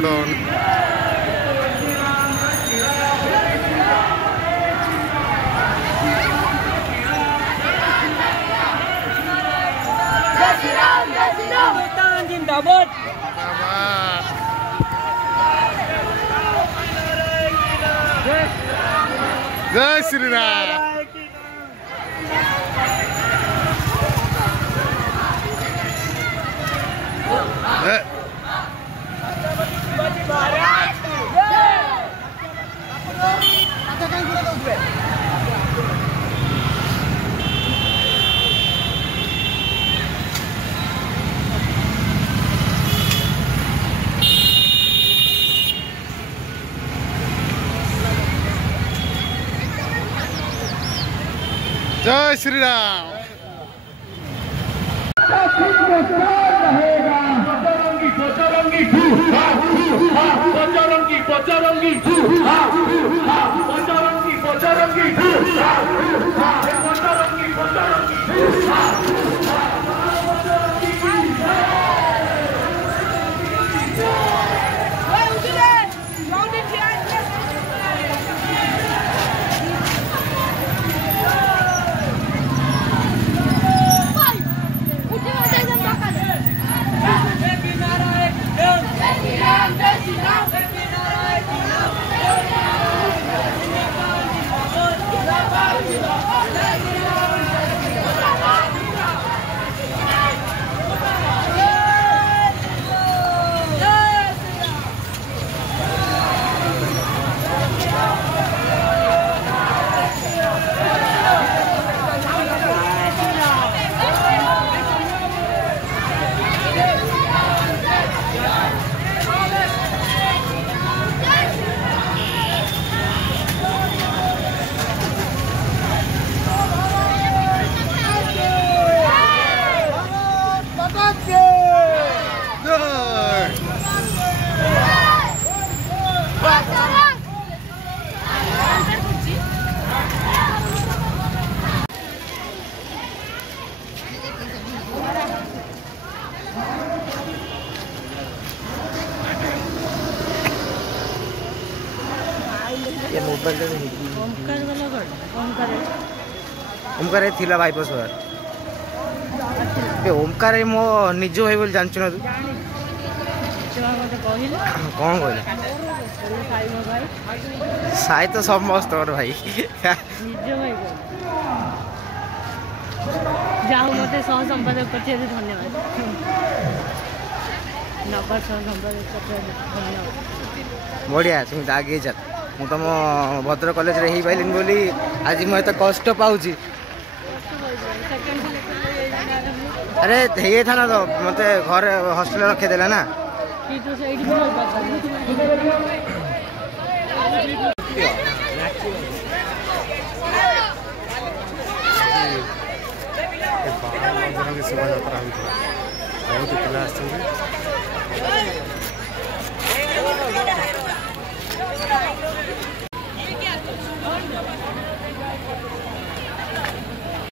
बड़ जिंदाबाद जय श्री राम। जय श्री राम। ये मोबाइल ओमकार थिला भाई पसवार ओमकार मो निज भाई बोल जान तू कौन कहले साई तो सब मस्त भाई जाऊ मत सह संपादक कर धन्यवाद नगर सह संपादक धन्यवाद बढ़िया तुम आगे चल मु तुम भद्रक कॉलेज रे ही पाइलिन बोली आज मैं तो कष्ट पाऊँ अरे ये था ना तो मत घर हॉस्टेल रखेदेला ना शोभा यात्रा बहुत पिला